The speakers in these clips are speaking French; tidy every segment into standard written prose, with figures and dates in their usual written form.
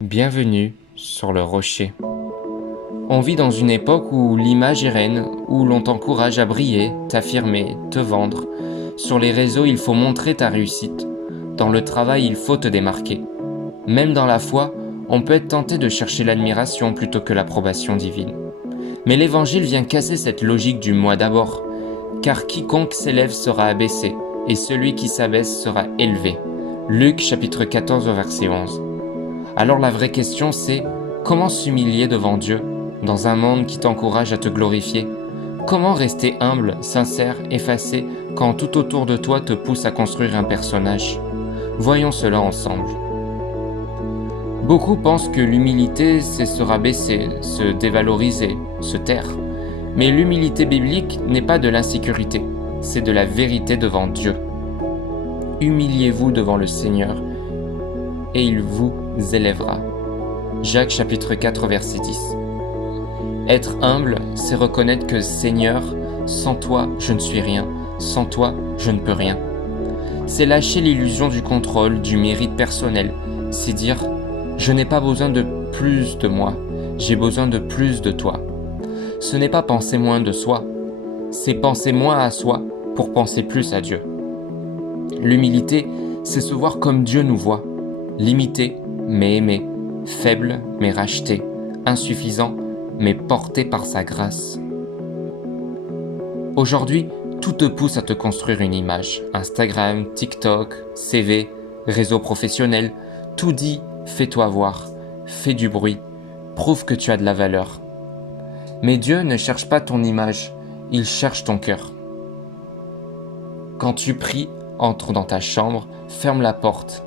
Bienvenue sur le rocher. On vit dans une époque où l'image est reine, où l'on t'encourage à briller, t'affirmer, te vendre. Sur les réseaux, il faut montrer ta réussite. Dans le travail, il faut te démarquer. Même dans la foi, on peut être tenté de chercher l'admiration plutôt que l'approbation divine. Mais l'Évangile vient casser cette logique du moi d'abord, car quiconque s'élève sera abaissé, et celui qui s'abaisse sera élevé. Luc chapitre 14 verset 11. Alors la vraie question c'est, comment s'humilier devant Dieu, dans un monde qui t'encourage à te glorifier? Comment rester humble, sincère, effacé, quand tout autour de toi te pousse à construire un personnage? Voyons cela ensemble. Beaucoup pensent que l'humilité c'est se rabaisser, se dévaloriser, se taire. Mais l'humilité biblique n'est pas de l'insécurité, c'est de la vérité devant Dieu. Humiliez-vous devant le Seigneur, et il vous élèvera. Jacques chapitre 4 verset 10. Être humble, c'est reconnaître que Seigneur, sans toi je ne suis rien, sans toi je ne peux rien. C'est lâcher l'illusion du contrôle, du mérite personnel, c'est dire je n'ai pas besoin de plus de moi, j'ai besoin de plus de toi. Ce n'est pas penser moins de soi, c'est penser moins à soi pour penser plus à Dieu. L'humilité, c'est se voir comme Dieu nous voit, limité mais aimé, faible mais racheté, insuffisant mais porté par sa grâce. Aujourd'hui, tout te pousse à te construire une image. Instagram, TikTok, CV, réseau professionnel, tout dit fais-toi voir, fais du bruit, prouve que tu as de la valeur. Mais Dieu ne cherche pas ton image, il cherche ton cœur. Quand tu pries, entre dans ta chambre, ferme la porte,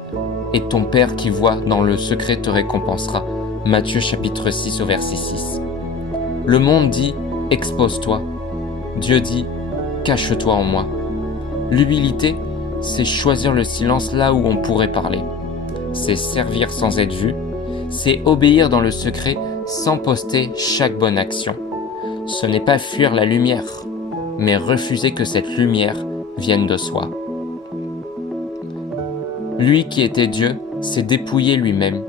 et ton Père qui voit dans le secret te récompensera. Matthieu chapitre 6 au verset 6. Le monde dit « expose-toi ». Dieu dit « cache-toi en moi ». L'humilité, c'est choisir le silence là où on pourrait parler. C'est servir sans être vu. C'est obéir dans le secret sans poster chaque bonne action. Ce n'est pas fuir la lumière, mais refuser que cette lumière vienne de soi. Lui qui était Dieu s'est dépouillé lui-même.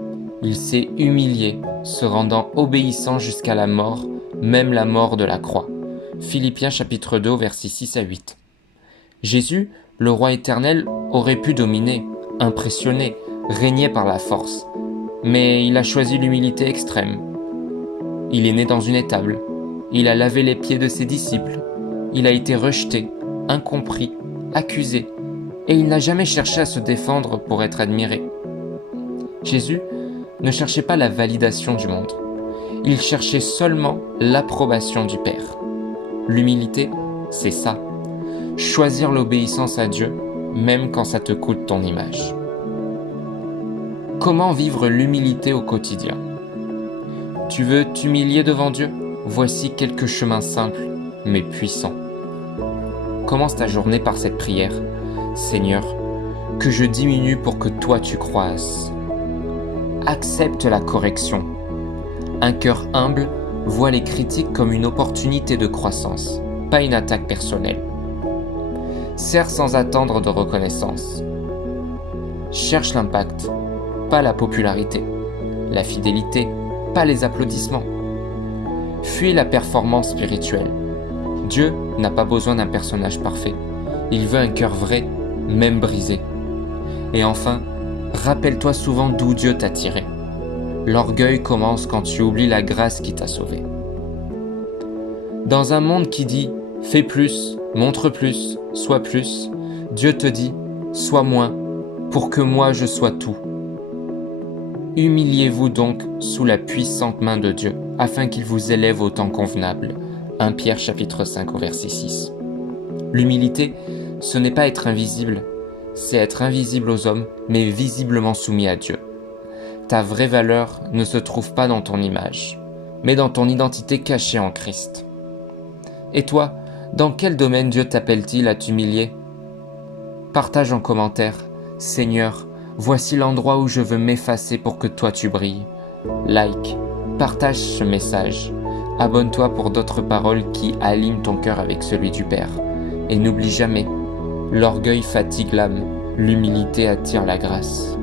Il s'est humilié, se rendant obéissant jusqu'à la mort, même la mort de la croix. Philippiens chapitre 2, versets 6 à 8. Jésus, le roi éternel, aurait pu dominer, impressionner, régner par la force. Mais il a choisi l'humilité extrême. Il est né dans une étable. Il a lavé les pieds de ses disciples. Il a été rejeté, incompris, accusé. Et il n'a jamais cherché à se défendre pour être admiré. Jésus ne cherchait pas la validation du monde. Il cherchait seulement l'approbation du Père. L'humilité, c'est ça. Choisir l'obéissance à Dieu, même quand ça te coûte ton image. Comment vivre l'humilité au quotidien? Tu veux t'humilier devant Dieu? Voici quelques chemins simples, mais puissants. Commence ta journée par cette prière. Seigneur, que je diminue pour que toi tu croisses. Accepte la correction. Un cœur humble voit les critiques comme une opportunité de croissance, pas une attaque personnelle. Sers sans attendre de reconnaissance. Cherche l'impact, pas la popularité. La fidélité, pas les applaudissements. Fuis la performance spirituelle. Dieu n'a pas besoin d'un personnage parfait. Il veut un cœur vrai, même brisé. Et enfin, rappelle-toi souvent d'où Dieu t'a tiré. L'orgueil commence quand tu oublies la grâce qui t'a sauvé. Dans un monde qui dit « fais plus, montre plus, sois plus », Dieu te dit « sois moins, pour que moi je sois tout ». Humiliez-vous donc sous la puissante main de Dieu, afin qu'il vous élève au temps convenable. 1 Pierre chapitre 5 au verset 6. L'humilité, ce n'est pas être invisible, c'est être invisible aux hommes, mais visiblement soumis à Dieu. Ta vraie valeur ne se trouve pas dans ton image, mais dans ton identité cachée en Christ. Et toi, dans quel domaine Dieu t'appelle-t-il à t'humilier? Partage en commentaire. Seigneur, voici l'endroit où je veux m'effacer pour que toi tu brilles. Like, partage ce message. Abonne-toi pour d'autres paroles qui alignent ton cœur avec celui du Père. Et n'oublie jamais, l'orgueil fatigue l'âme, l'humilité attire la grâce.